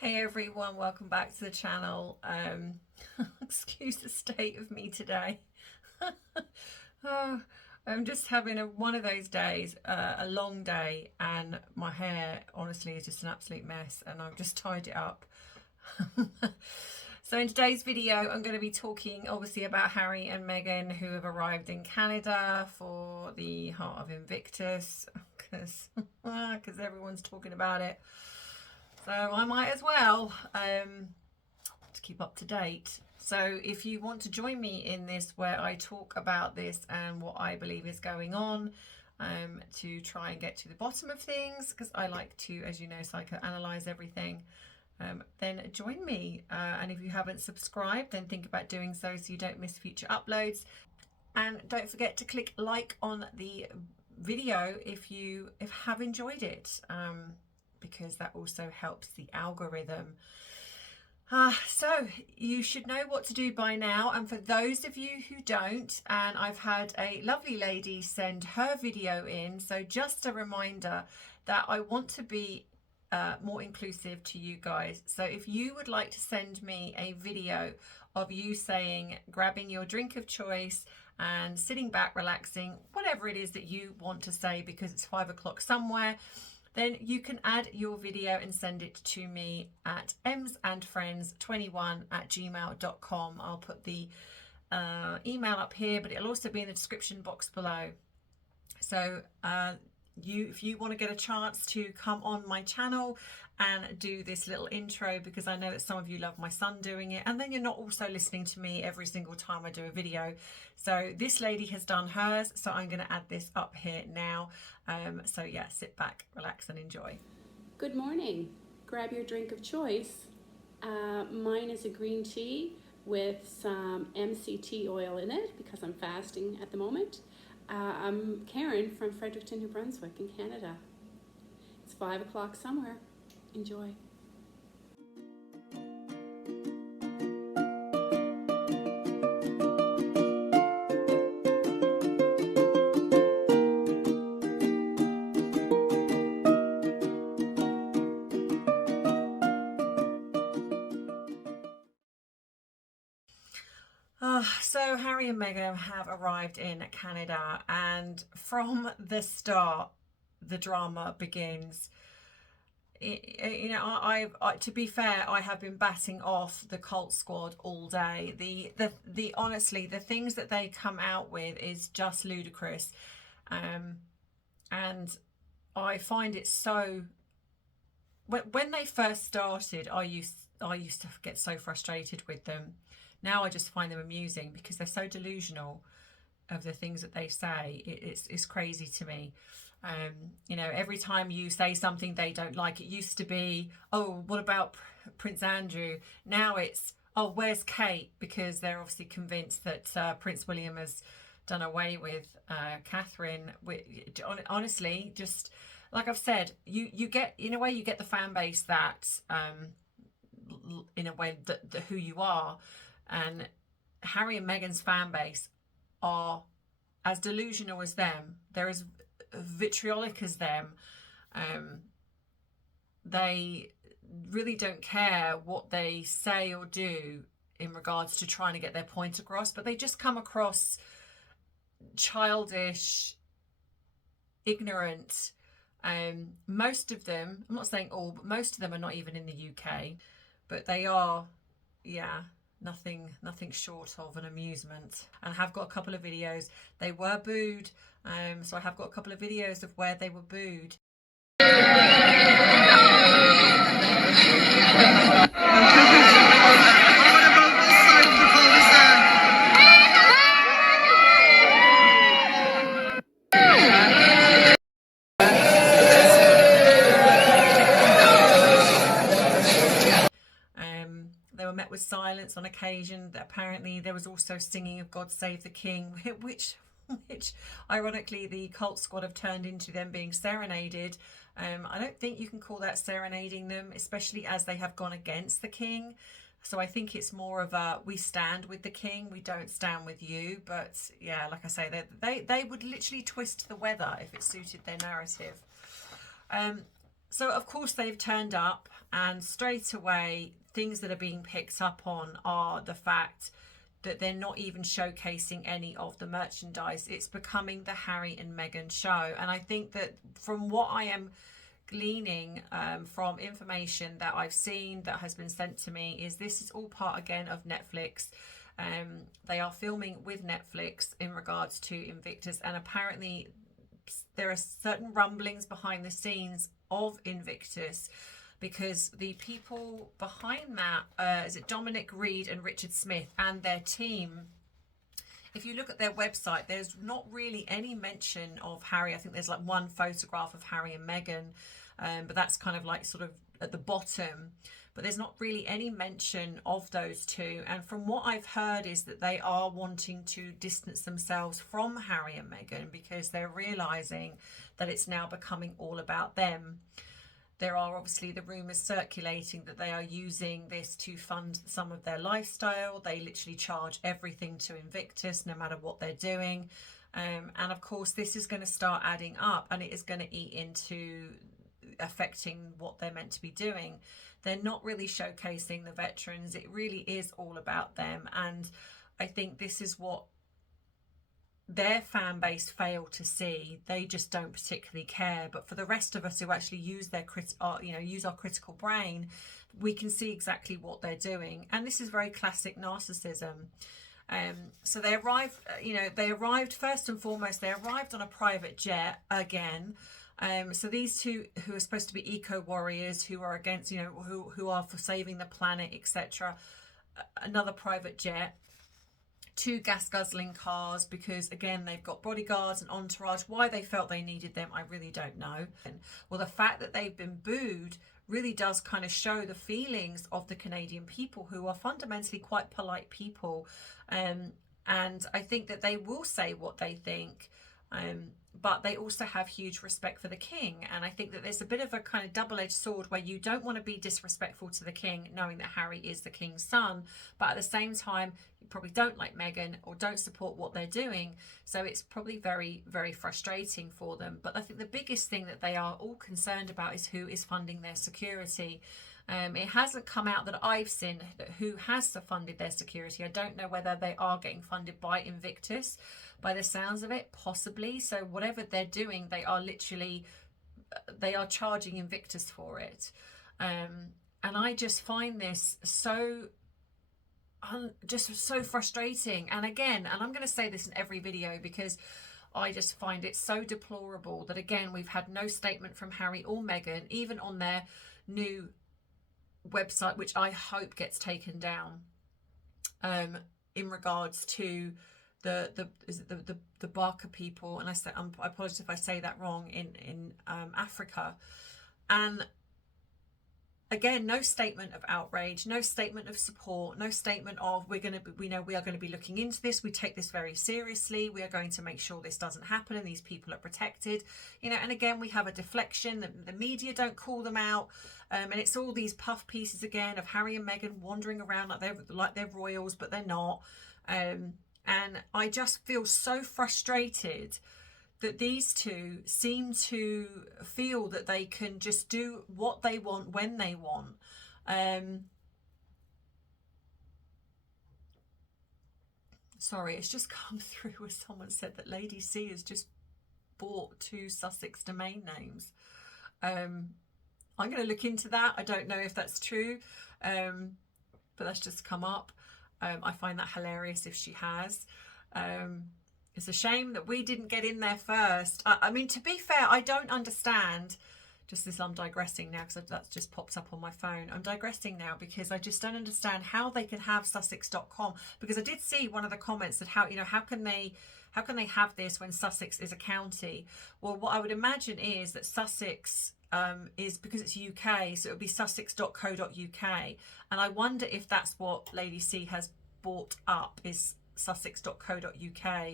Hey everyone, welcome back to the channel. Excuse the state of me today. Oh, I'm just having one of those days, a long day, and my hair honestly is just an absolute mess, and I've just tied it up. So in today's video I'm going to be talking obviously about Harry and Meghan, who have arrived in Canada for the Heart of Invictus, because everyone's talking about it. So I might as well to keep up to date. So if you want to join me in this, where I talk about this and what I believe is going on, to try and get to the bottom of things, because I like to, as you know, psychoanalyze everything, then join me. And if you haven't subscribed, then think about doing so you don't miss future uploads. And don't forget to click like on the video if you have enjoyed it. Because that also helps the algorithm. So you should know what to do by now, and for those of you who don't, and I've had a lovely lady send her video in, so just a reminder that I want to be more inclusive to you guys. So if you would like to send me a video of you saying, grabbing your drink of choice and sitting back, relaxing, whatever it is that you want to say, because it's 5 o'clock somewhere, then you can add your video and send it to me at emsandfriends21@gmail.com. I'll put the email up here, but it'll also be in the description box below. So if you want to get a chance to come on my channel and do this little intro, because I know that some of you love my son doing it, and then you're not also listening to me every single time I do a video. So this lady has done hers, so I'm going to add this up here now. So yeah, sit back, relax and enjoy. Good morning. Grab your drink of choice. Mine is a green tea with some MCT oil in it because I'm fasting at the moment. I'm Karen from Fredericton, New Brunswick in Canada. It's 5 o'clock somewhere. Enjoy. So Harry and Meghan have arrived in Canada, and from the start the drama begins. You know, I to be fair, I have been batting off the cult squad all day. The honestly, the things that they come out with is just ludicrous, and I find it so. When they first started, I used to get so frustrated with them. Now I just find them amusing because they're so delusional of the things that they say. It's crazy to me. You know, every time you say something they don't like, it used to be, oh, what about Prince Andrew? Now it's, oh, where's Kate? Because they're obviously convinced that Prince William has done away with Catherine. Honestly, just like I've said, you get, in a way, you get the fan base that, in a way, that who you are. And Harry and Meghan's fan base are as delusional as them. They're as vitriolic as them. They really don't care what they say or do in regards to trying to get their point across, but they just come across childish, ignorant. Most of them, I'm not saying all, but most of them are not even in the UK, but they are, yeah, nothing short of an amusement. And I have got a couple of videos. They were booed, so I have got a couple of videos of where they were booed. They were met with silence on occasion. Apparently there was also singing of God Save the King, which ironically the cult squad have turned into them being serenaded. I don't think you can call that serenading them, especially as they have gone against the king. So I think it's more of a, we stand with the king, we don't stand with you. But yeah, like I say, they would literally twist the weather if it suited their narrative. So of course they've turned up, and straight away things that are being picked up on are the fact that they're not even showcasing any of the merchandise. It's becoming the Harry and Meghan show. And I think that from what I am gleaning from information that I've seen that has been sent to me, is this is all part again of Netflix. They are filming with Netflix in regards to Invictus, and apparently there are certain rumblings behind the scenes of Invictus, because the people behind that, is it Dominic Reed and Richard Smith and their team, if you look at their website, there's not really any mention of Harry. I think there's like one photograph of Harry and Meghan, but that's kind of like sort of at the bottom. But there's not really any mention of those two. And from what I've heard is that they are wanting to distance themselves from Harry and Meghan, because they're realizing that it's now becoming all about them. There are obviously the rumours circulating that they are using this to fund some of their lifestyle. They literally charge everything to Invictus, no matter what they're doing. And of course, this is going to start adding up, and it is going to eat into affecting what they're meant to be doing. They're not really showcasing the veterans. It really is all about them. And I think this is what their fan base fail to see. They just don't particularly care. But for the rest of us who actually use their use our critical brain, we can see exactly what they're doing. And this is very classic narcissism. So they arrived first and foremost, they arrived on a private jet again. So these two, who are supposed to be eco warriors, who are against, who are for saving the planet, etc., another private jet, 2 gas guzzling cars, because again they've got bodyguards and entourage. Why they felt they needed them, I really don't know. Well, the fact that they've been booed really does kind of show the feelings of the Canadian people, who are fundamentally quite polite people, and I think that they will say what they think. But they also have huge respect for the king. And I think that there's a bit of a kind of double-edged sword, where you don't want to be disrespectful to the king, knowing that Harry is the king's son, but at the same time you probably don't like Meghan or don't support what they're doing. So it's probably very, very frustrating for them. But I think the biggest thing that they are all concerned about is who is funding their security. It hasn't come out that I've seen who has funded their security. I don't know whether they are getting funded by Invictus. By the sounds of it, possibly. So whatever they're doing, they are charging Invictus for it. And I just find this so frustrating. And again, and I'm going to say this in every video, because I just find it so deplorable that, again, we've had no statement from Harry or Meghan, even on their new website, which I hope gets taken down, in regards to the Barker people, and I apologize if I say that wrong, in Africa. And again, no statement of outrage, no statement of support, no statement of we are going to be looking into this. We take this very seriously. We are going to make sure this doesn't happen and these people are protected. And again, we have a deflection. The media don't call them out, and it's all these puff pieces again of Harry and Meghan wandering around like they're royals, but they're not. And I just feel so frustrated that these two seem to feel that they can just do what they want when they want. Sorry, it's just come through where someone said that Lady C has just bought 2 Sussex domain names. I'm going to look into that. I don't know if that's true, but that's just come up. I find that hilarious if she has. It's a shame that we didn't get in there first. I mean, to be fair, I don't understand. I'm digressing now because that's just popped up on my phone. I'm digressing now because I just don't understand how they can have Sussex.com. Because I did see one of the comments that how can they have this when Sussex is a county? Well, what I would imagine is that Sussex is, because it's UK, so it would be sussex.co.uk. And I wonder if that's what Lady C has bought up, is sussex.co.uk,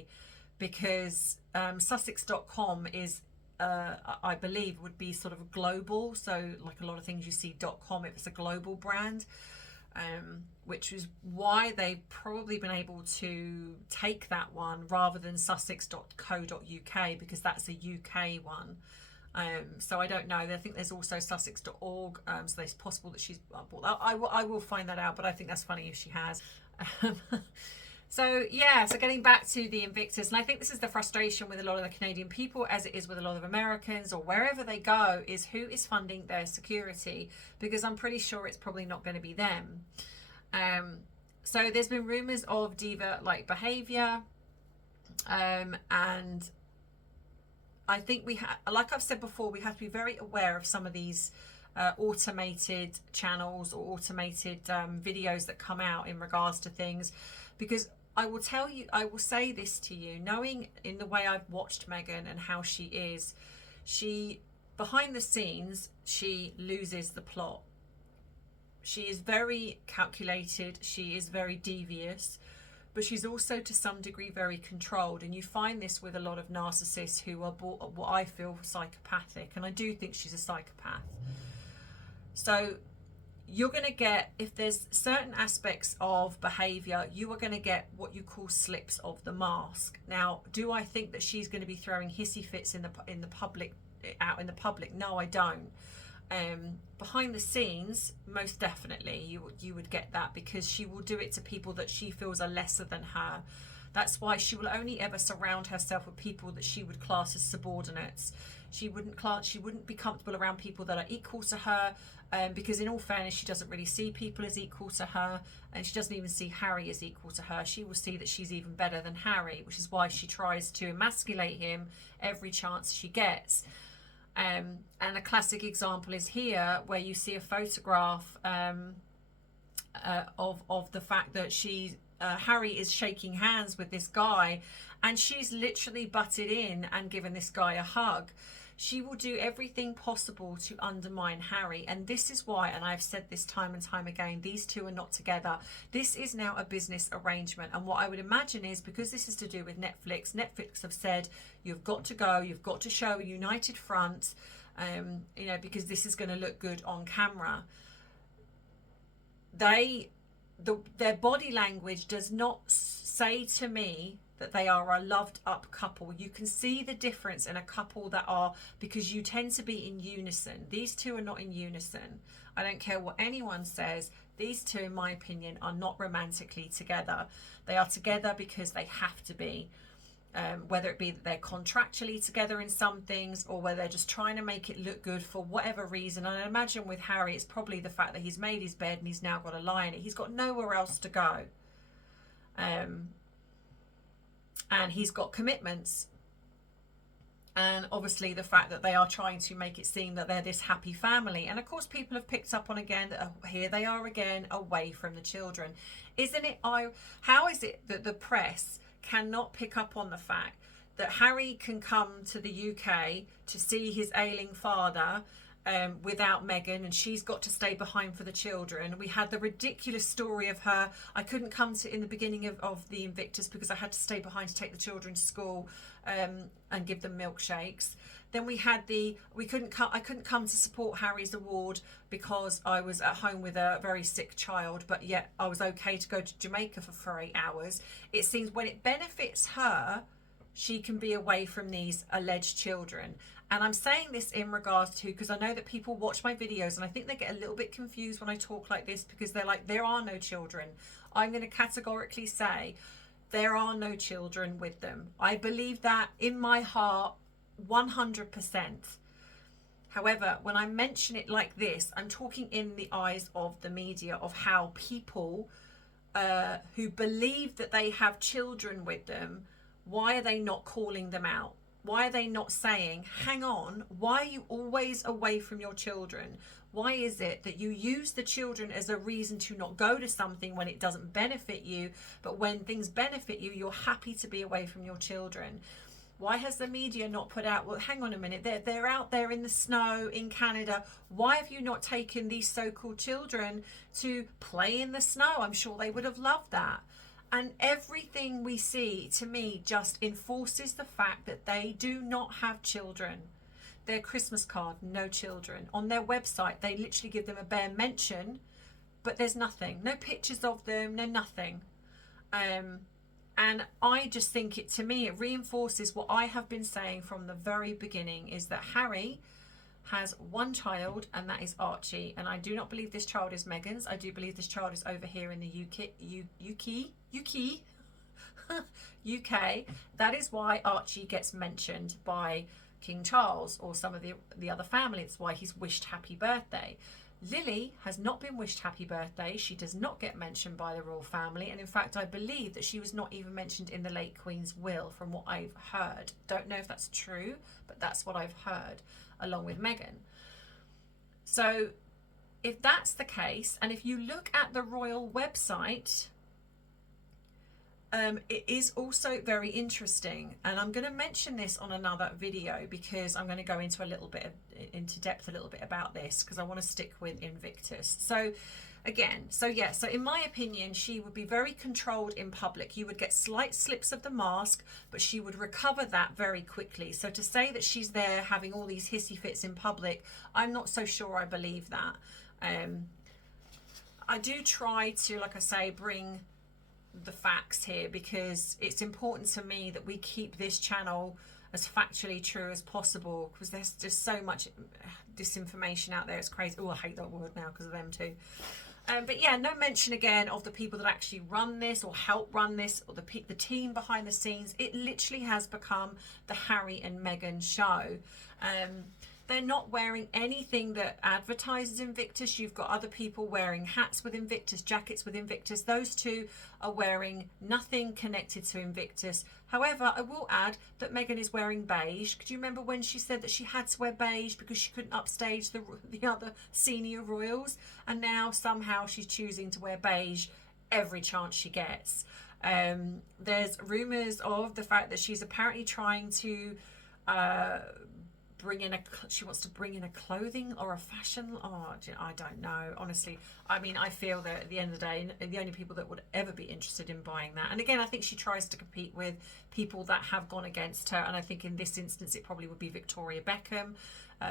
because sussex.com is I believe would be sort of global, so like a lot of things you see .com, it's a global brand, which is why they've probably been able to take that one rather than sussex.co.uk, because that's a UK one. So I don't know. I think there's also Sussex.org. So it's possible that she's bought that. I will find that out, but I think that's funny if she has. So yeah, so getting back to the Invictus, and I think this is the frustration with a lot of the Canadian people, as it is with a lot of Americans or wherever they go, is who is funding their security, because I'm pretty sure it's probably not going to be them. So there's been rumours of diva-like behaviour, and I think like I've said before, we have to be very aware of some of these automated channels or automated videos that come out in regards to things, because I will say this to you, knowing in the way I've watched Meghan and how she is, behind the scenes, she loses the plot. She is very calculated, she is very devious, but she's also to some degree very controlled. And you find this with a lot of narcissists who are what I feel psychopathic, and I do think she's a psychopath. So you're going to get, if there's certain aspects of behaviour, you are going to get what you call slips of the mask. Now, do I think that she's going to be throwing hissy fits in the public, out in the public? No, I don't. Behind the scenes, most definitely you would get that, because she will do it to people that she feels are lesser than her. That's why she will only ever surround herself with people that she would class as subordinates. She wouldn't be comfortable around people that are equal to her, because in all fairness, she doesn't really see people as equal to her, and she doesn't even see Harry as equal to her. She will see that she's even better than Harry, which is why she tries to emasculate him every chance she gets. And a classic example is here, where you see a photograph of the fact that Harry is shaking hands with this guy, and she's literally butted in and given this guy a hug. She will do everything possible to undermine Harry, and this is why, and I've said this time and time again, these two are not together. This is now a business arrangement, and what I would imagine is, because this is to do with Netflix have said, you've got to go, you've got to show a united front, because this is going to look good on camera. Their body language does not say to me that they are a loved up couple. You can see the difference in a couple that are, because you tend to be in unison. These two are not in unison. I don't care what anyone says. These two, in my opinion, are not romantically together. They are together because they have to be. Whether it be that they're contractually together in some things, or whether they're just trying to make it look good for whatever reason. And I imagine with Harry, it's probably the fact that he's made his bed and he's now got to lie in it. He's got nowhere else to go. And he's got commitments. And obviously the fact that they are trying to make it seem that they're this happy family. And of course people have picked up on again that here they are again, away from the children. How is it that the press cannot pick up on the fact that Harry can come to the UK to see his ailing father without Meghan, and she's got to stay behind for the children? We had the ridiculous story of her, I couldn't come to in the beginning of the Invictus because I had to stay behind to take the children to school and give them milkshakes. Then we had I couldn't come to support Harry's award because I was at home with a very sick child, but yet I was okay to go to Jamaica for 8 hours. It seems when it benefits her, she can be away from these alleged children. And I'm saying this in regards to, because I know that people watch my videos and I think they get a little bit confused when I talk like this, because they're like, there are no children. I'm going to categorically say there are no children with them. I believe that in my heart 100%. However, when I mention it like this, I'm talking in the eyes of the media, of how people who believe that they have children with them, why are they not calling them out? Why are they not saying, hang on, why are you always away from your children? Why is it that you use the children as a reason to not go to something when it doesn't benefit you, but when things benefit you, you're happy to be away from your children? Why has the media not put out, well, hang on a minute, they're out there in the snow in Canada. Why have you not taken these so-called children to play in the snow? I'm sure they would have loved that. And everything we see, to me, just enforces the fact that they do not have children. Their Christmas card, no children. On their website, they literally give them a bare mention, but there's nothing. No pictures of them, no nothing. And I just think it, to me, it reinforces what I have been saying from the very beginning, is that Harry has one child, and that is Archie. And I do not believe this child is Meghan's. I do believe this child is over here in the UK. That is why Archie gets mentioned by King Charles or some of the other family. It's why he's wished happy birthday. Lily has not been wished happy birthday. She does not get mentioned by the royal family. And in fact, I believe that she was not even mentioned in the late Queen's will, from what I've heard. Don't know if that's true, but that's what I've heard, along with Meghan. So if that's the case, and if you look at the royal website, it is also very interesting, and I'm going to mention this on another video, because I'm going to go into into depth a little bit about this, because I want to stick with Invictus. So again, so in my opinion, she would be very controlled in public. You would get slight slips of the mask, but she would recover that very quickly. So to say that she's there having all these hissy fits in public, I'm not so sure I believe that. I do try to, like I say, bring the facts here, because it's important to me that we keep this channel as factually true as possible, because there's just so much disinformation out there. It's crazy. Oh, I hate that word now because of them too. But yeah, no mention again of the people that actually run this or help run this, or the team behind the scenes. It literally has become the Harry and Meghan show. They're not wearing anything that advertises Invictus. You've got other people wearing hats with Invictus, jackets with Invictus. Those two are wearing nothing connected to Invictus. However, I will add that Meghan is wearing beige. Do you remember when she said that she had to wear beige because she couldn't upstage the other senior royals? And now somehow she's choosing to wear beige every chance she gets. There's rumours of the fact that she's apparently trying to she wants to bring in a clothing or a fashion. I don't know, honestly. I mean, I feel that at the end of the day, the only people that would ever be interested in buying that, and again, I think she tries to compete with people that have gone against her, and I think in this instance it probably would be Victoria Beckham.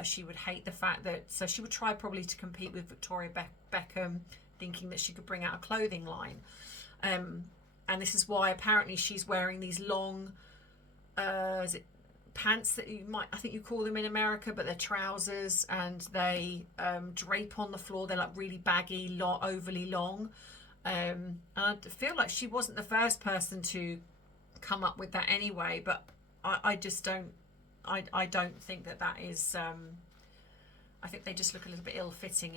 She would hate the fact that, so she would try probably to compete with Victoria Beckham, thinking that she could bring out a clothing line. And this is why apparently she's wearing these long pants that I think you call them in America, but they're trousers, and they drape on the floor. They're like really baggy, overly long. And I feel like she wasn't the first person to come up with that anyway, but I just don't, I don't think that is, I think they just look a little bit ill-fitting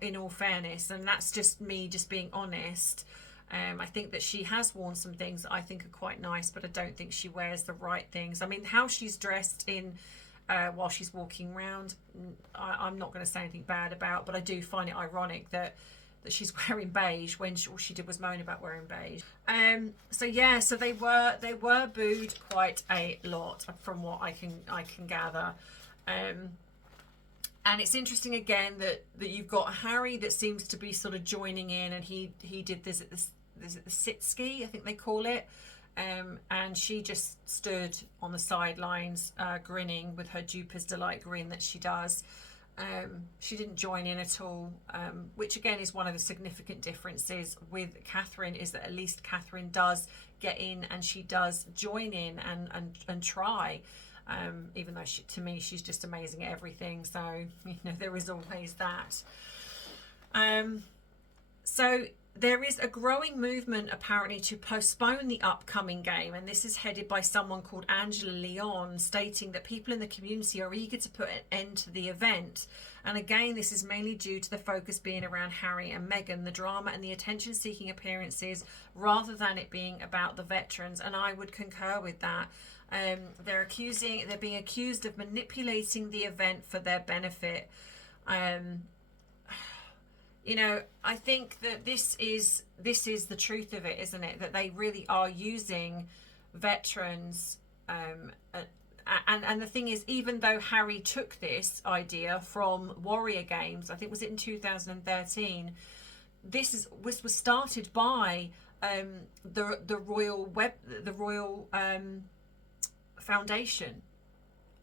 in all fairness, and that's just me just being honest. I think that she has worn some things that I think are quite nice, but I don't think she wears the right things. I mean, how she's dressed in while she's walking around, I'm not going to say anything bad about, but I do find it ironic that she's wearing beige when all she did was moan about wearing beige. So yeah, so they were booed quite a lot from what I can gather. And it's interesting again that you've got Harry that seems to be sort of joining in, and he did this at the sit ski, I think they call it, and she just stood on the sidelines grinning with her Duper's Delight grin that she does. She didn't join in at all, which again is one of the significant differences with Catherine, is that at least Catherine does get in and she does join in and try. Even though to me she's just amazing at everything, so there is always that. So there is a growing movement apparently to postpone the upcoming game, and this is headed by someone called Angela Leon, stating that people in the community are eager to put an end to the event. And again, this is mainly due to the focus being around Harry and Meghan, the drama and the attention-seeking appearances, rather than it being about the veterans. And I would concur with that. They're being accused of manipulating the event for their benefit. I think that this is the truth of it, isn't it? That they really are using veterans. And the thing is, even though Harry took this idea from Warrior Games, I think was it in 2013, this was started by the Royal Foundation,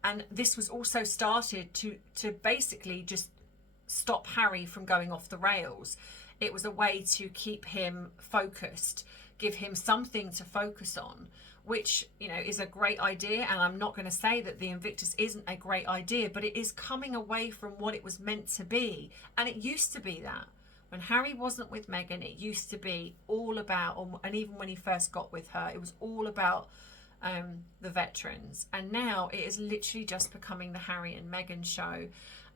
and this was also started to basically just stop Harry from going off the rails. It was a way to keep him focused, give him something to focus on, which, you know, is a great idea. And I'm not going to say that the Invictus isn't a great idea, but it is coming away from what it was meant to be. And it used to be that. When Harry wasn't with Meghan, it used to be all about, and even when he first got with her, it was all about the veterans. And now it is literally just becoming the Harry and Meghan show.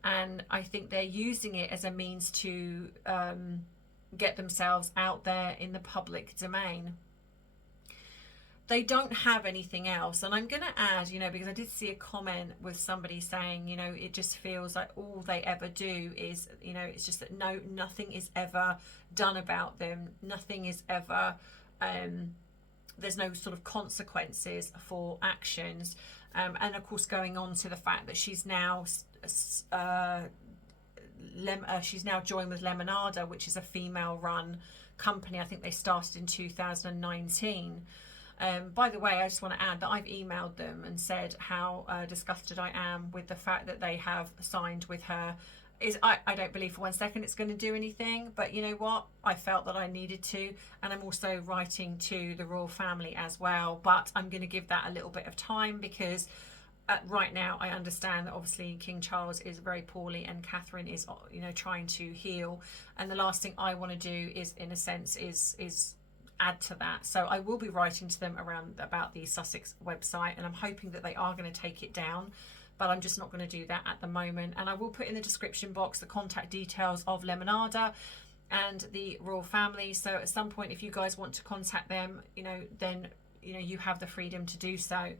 And I think they're using it as a means to get themselves out there in the public domain. They don't have anything else. And I'm going to add, you know, because I did see a comment with somebody saying, you know, it just feels like all they ever do is, you know, it's just that nothing is ever done about them. Nothing is ever, there's no sort of consequences for actions. And of course, going on to the fact that she's now, she's now joined with Lemonada, which is a female run company. I think they started in 2019. By the way, I just want to add that I've emailed them and said how disgusted I am with the fact that they have signed with her. I don't believe for 1 second it's going to do anything, but you know what? I felt that I needed to, and I'm also writing to the royal family as well, but I'm going to give that a little bit of time because right now I understand that obviously King Charles is very poorly and Catherine is, you know, trying to heal, and the last thing I want to do is, in a sense, is add to that. So I will be writing to them about the Sussex website, and I'm hoping that they are going to take it down, but I'm just not going to do that at the moment. And I will put in the description box the contact details of Lemonada and the royal family, so at some point if you guys want to contact them, you know, then you know you have the freedom to do so.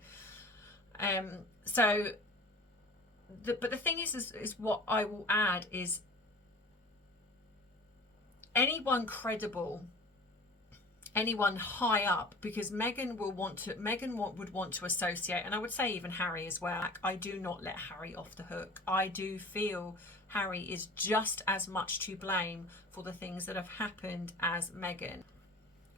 But the thing is what I will add is anyone credible, anyone high up, because Meghan would want to associate, and I would say even Harry as well. I do not let Harry off the hook. I do feel Harry is just as much to blame for the things that have happened as Meghan.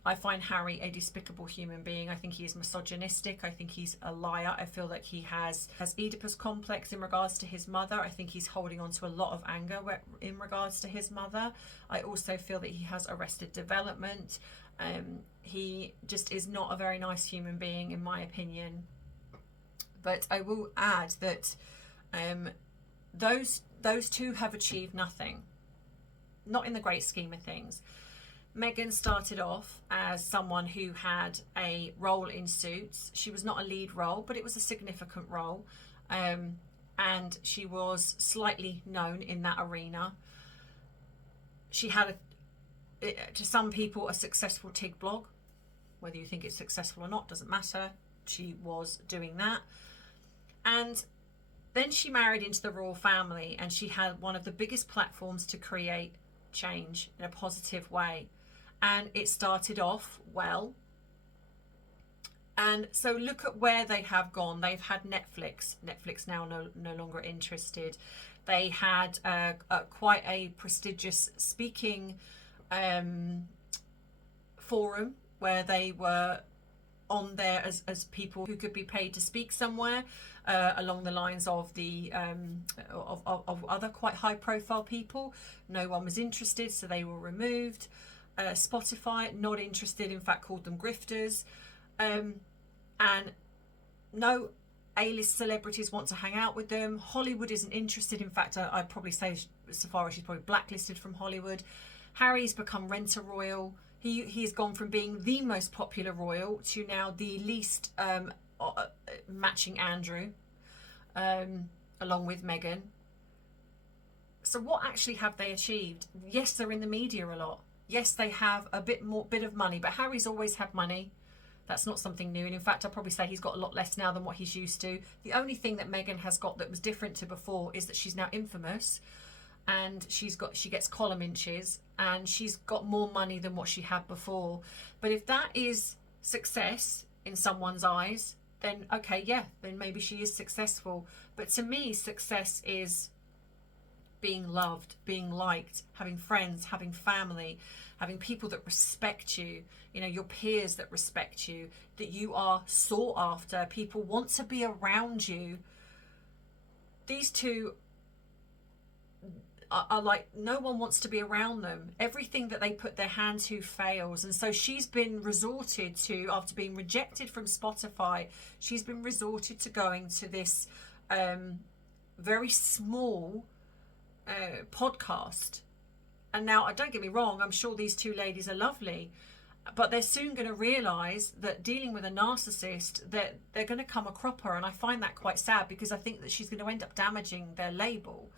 I find Harry a despicable human being. I think he is misogynistic. I think he's a liar. I feel like he has Oedipus complex in regards to his mother. I think he's holding on to a lot of anger in regards to his mother. I also feel that he has arrested development. He just is not a very nice human being, in my opinion. But I will add that those two have achieved nothing, not in the great scheme of things. Meghan started off as someone who had a role in Suits. She was not a lead role, but it was a significant role, and she was slightly known in that arena. She had to some people a successful TIG blog. Whether you think it's successful or not doesn't matter. She was doing that, and then she married into the royal family, and she had one of the biggest platforms to create change in a positive way, and it started off well. And so look at where they have gone. They've had Netflix now no longer interested. They had quite a prestigious speaking forum where they were on there as people who could be paid to speak somewhere, along the lines of the of other quite high profile people. No one was interested, so they were removed. Spotify, not interested, in fact called them grifters. And no A-list celebrities want to hang out with them. Hollywood isn't interested. In fact, I'd probably say so far as she's probably blacklisted from Hollywood. Harry's become rent-a-royal. He's gone from being the most popular royal to now the least, matching Andrew, along with Meghan. So what actually have they achieved? Yes, they're in the media a lot. Yes, they have a bit of money, but Harry's always had money. That's not something new. And in fact, I'll probably say he's got a lot less now than what he's used to. The only thing that Meghan has got that was different to before is that she's now infamous, and she gets column inches, and she's got more money than what she had before. But if that is success in someone's eyes, then okay, yeah, then maybe she is successful. But to me, success is being loved, being liked, having friends, having family, having people that respect you, you know, your peers that respect you, that you are sought after, people want to be around you. These two are like, no one wants to be around them. Everything that they put their hand to fails. And so she's been resorted to, after being rejected from Spotify, she's been resorted to going to this very small podcast. And now, don't get me wrong, I'm sure these two ladies are lovely, but they're soon going to realise that dealing with a narcissist, that they're going to come a cropper. And I find that quite sad, because I think that she's going to end up damaging their label.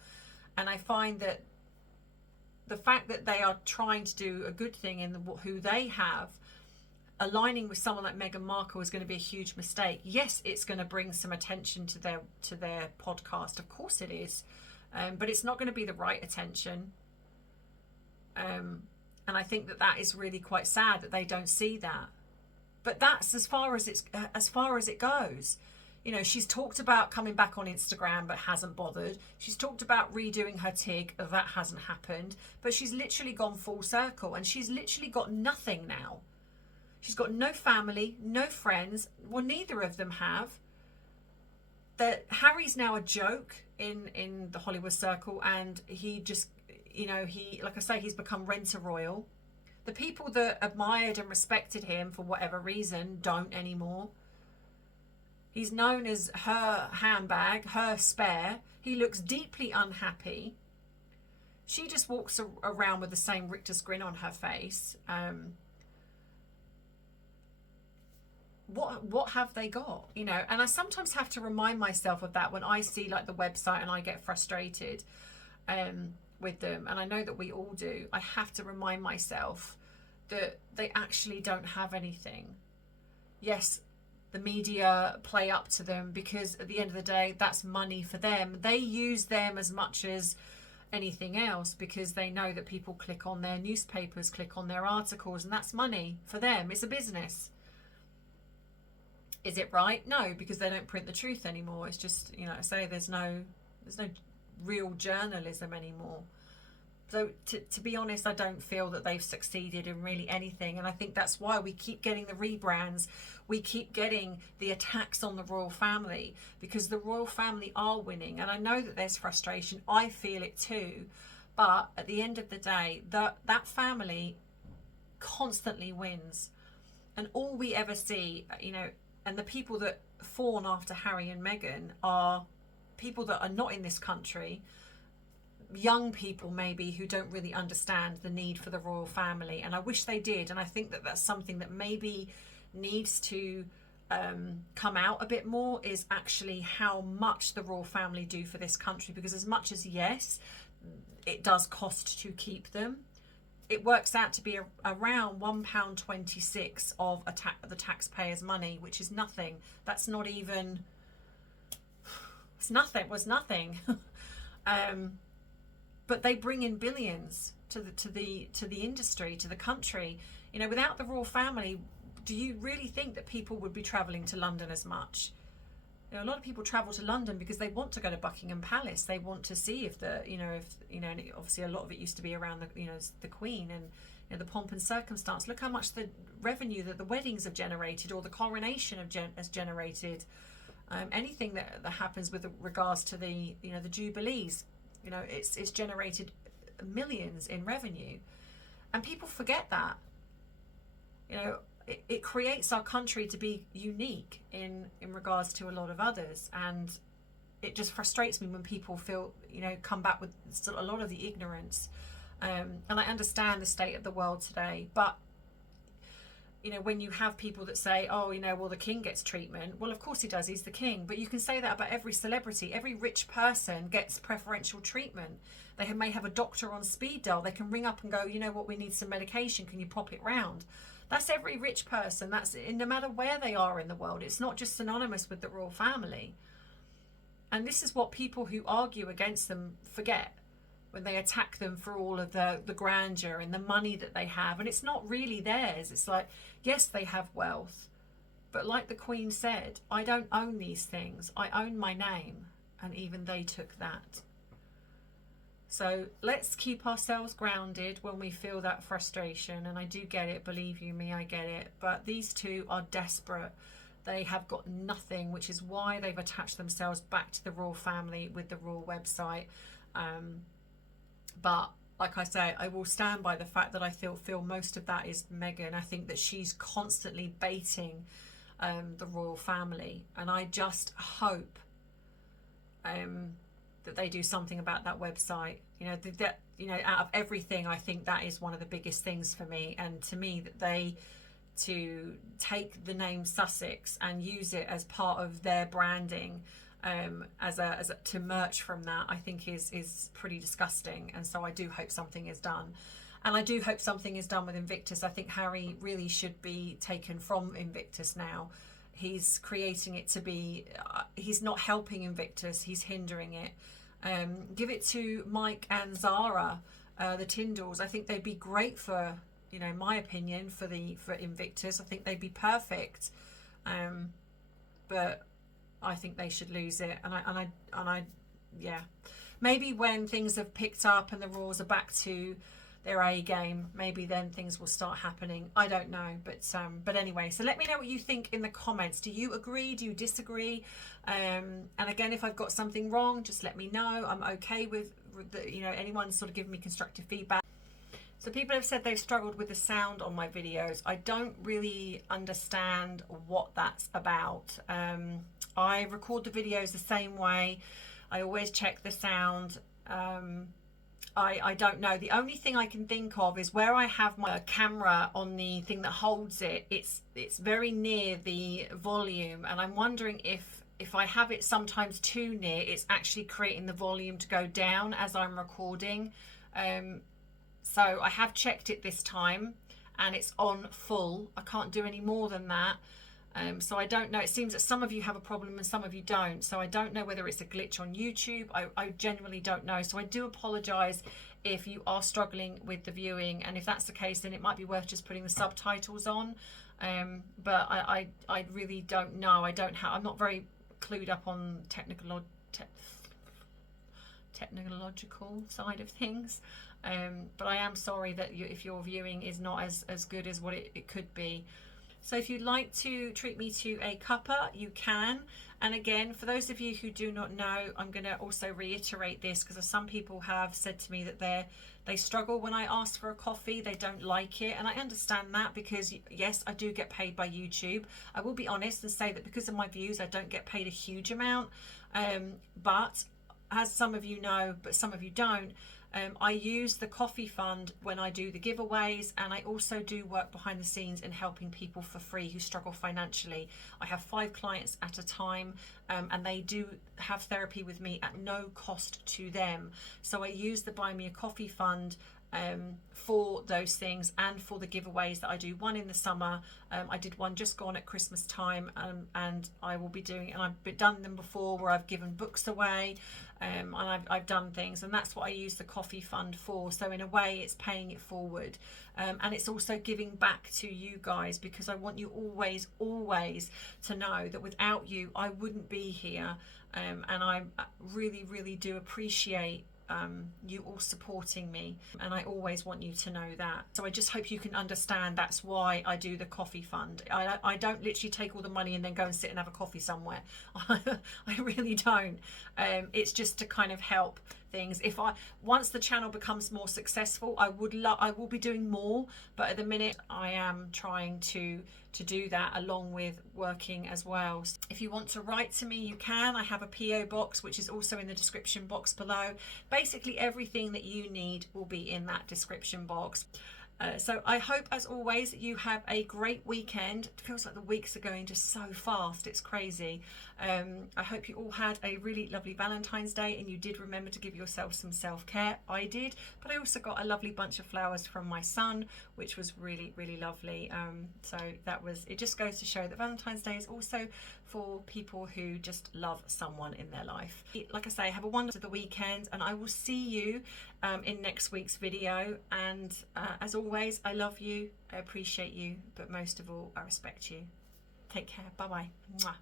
And I find that the fact that they are trying to do a good thing in who they have, aligning with someone like Meghan Markle, is going to be a huge mistake. Yes, it's going to bring some attention to their podcast. Of course it is. But it's not going to be the right attention. And I think that is really quite sad that they don't see that. But that's as far as it goes. You know, she's talked about coming back on Instagram, but hasn't bothered. She's talked about redoing her TIG. That hasn't happened. But she's literally gone full circle, and she's literally got nothing now. She's got no family, no friends. Well, neither of them have. That Harry's now a joke in the Hollywood circle, and he just, you know, like I say, he's become renter royal. The people that admired and respected him for whatever reason don't anymore. He's known as her handbag, her spare. He looks deeply unhappy. She just walks around with the same rictus grin on her face. What have they got? You know, and I sometimes have to remind myself of that when I see like the website and I get frustrated with them. And I know that we all do. I have to remind myself that they actually don't have anything. Yes, the media play up to them, because at the end of the day, that's money for them. They use them as much as anything else, because they know that people click on their newspapers, click on their articles, and that's money for them. It's a business. Is it right? No, because they don't print the truth anymore. It's just, you know, I say there's no real journalism anymore. So to be honest, I don't feel that they've succeeded in really anything. And I think that's why we keep getting the rebrands. We keep getting the attacks on the royal family, because the royal family are winning. And I know that there's frustration. I feel it too. But at the end of the day, that family constantly wins. And all we ever see, you know, and the people that fawn after Harry and Meghan are people that are not in this country, young people maybe, who don't really understand the need for the royal family. And I wish they did. And I think that that's something that maybe needs to come out a bit more, is actually how much the royal family do for this country. Because as much as, yes, it does cost to keep them, it works out to be around £1.26 of the taxpayers' money, which is nothing. That's not even, it's nothing, it was nothing. But they bring in billions to the industry, to the country. You know, without the royal family, do you really think that people would be travelling to London as much? You know, a lot of people travel to London because they want to go to Buckingham Palace. They want to see if and obviously a lot of it used to be around the Queen and, you know, the pomp and circumstance. Look how much the revenue that the weddings have generated, or the coronation has generated. Anything that happens with regards to the jubilees, you know, it's generated millions in revenue, and people forget that. You know, it creates our country to be unique in regards to a lot of others, and it just frustrates me when people feel, you know, come back with still a lot of the ignorance. And I understand the state of the world today, but you know, when you have people that say, oh, you know, well, the king gets treatment. Well, of course he does. He's the king. But you can say that about every celebrity. Every rich person gets preferential treatment. They may have a doctor on speed dial. They can ring up and go, you know what, we need some medication. Can you pop it round? That's every rich person. That's no matter where they are in the world. It's not just synonymous with the royal family. And this is what people who argue against them forget when they attack them for all of the grandeur and the money that they have. And it's not really theirs. It's like, yes, they have wealth, but like the Queen said, I don't own these things. I own my name, and even they took that. So let's keep ourselves grounded when we feel that frustration. And I do get it, believe you me, I get it. But these two are desperate. They have got nothing, which is why they've attached themselves back to the royal family with the royal website. But like I say, I will stand by the fact that I feel most of that is Meghan. I think that she's constantly baiting the royal family, and I just hope that they do something about that website. Out of everything, I think that is one of the biggest things for me. And to me, that they to take the name Sussex and use it as part of their branding, to merch from that, I think is pretty disgusting. And so I do hope something is done. And I do hope something is done with Invictus. I think Harry really should be taken from Invictus now. He's creating it to be, he's not helping Invictus, he's hindering it. Give it to Mike and Zara, the Tyndalls. I think they'd be great for, my opinion, for Invictus. I think they'd be perfect. But I think they should lose it. Yeah. Maybe when things have picked up and the Royals are back to their A game, maybe then things will start happening. I don't know, but anyway, so let me know what you think in the comments. Do you agree? Do you disagree? And again, if I've got something wrong, just let me know. I'm okay with anyone sort of giving me constructive feedback. So people have said they've struggled with the sound on my videos. I don't really understand what that's about. I record the videos the same way. I always check the sound. I don't know. The only thing I can think of is where I have my camera on the thing that holds it. It's very near the volume, and I'm wondering if I have it sometimes too near, it's actually creating the volume to go down as I'm recording. So I have checked it this time, and it's on full. I can't do any more than that. So I don't know. It seems that some of you have a problem and some of you don't. So I don't know whether it's a glitch on YouTube. I genuinely don't know. So I do apologise if you are struggling with the viewing. And if that's the case, then it might be worth just putting the subtitles on. But I really don't know. I'm not very clued up on technological side of things. But I am sorry that if your viewing is not as good as what it could be. So if you'd like to treat me to a cuppa, you can. And again, for those of you who do not know, I'm going to also reiterate this, because some people have said to me that they struggle when I ask for a coffee. They don't like it. And I understand that, because yes, I do get paid by YouTube. I will be honest and say that because of my views, I don't get paid a huge amount. But as some of you know, but some of you don't, I use the coffee fund when I do the giveaways, and I also do work behind the scenes in helping people for free who struggle financially. I have 5 clients at a time, and they do have therapy with me at no cost to them. So I use the Buy Me a Coffee fund for those things, and for the giveaways that I do. One in the summer, I did one just gone at Christmas time, and I will be doing, and I've done them before, where I've given books away, and I've done things, and that's what I use the coffee fund for. So in a way, it's paying it forward, and it's also giving back to you guys, because I want you always to know that without you, I wouldn't be here, and I really do appreciate you all supporting me, and I always want you to know that. So I just hope you can understand that's why I do the coffee fund. I don't literally take all the money and then go and sit and have a coffee somewhere. I really don't. It's just to kind of help things. Once the channel becomes more successful, I will be doing more, but at the minute I am trying to do that along with working as well. If you want to write to me, you can. I have a PO box, which is also in the description box below. Basically everything that you need will be in that description box. So I hope, as always, you have a great weekend. It feels like the weeks are going just so fast. It's crazy. I hope you all had a really lovely Valentine's Day, and you did remember to give yourself some self-care. I did, but I also got a lovely bunch of flowers from my son, which was really lovely. So it just goes to show that Valentine's Day is also for people who just love someone in their life. Like I say, have a wonderful weekend, and I will see you in next week's video. And as always, I love you, I appreciate you, but most of all, I respect you. Take care. Bye bye. Mwah.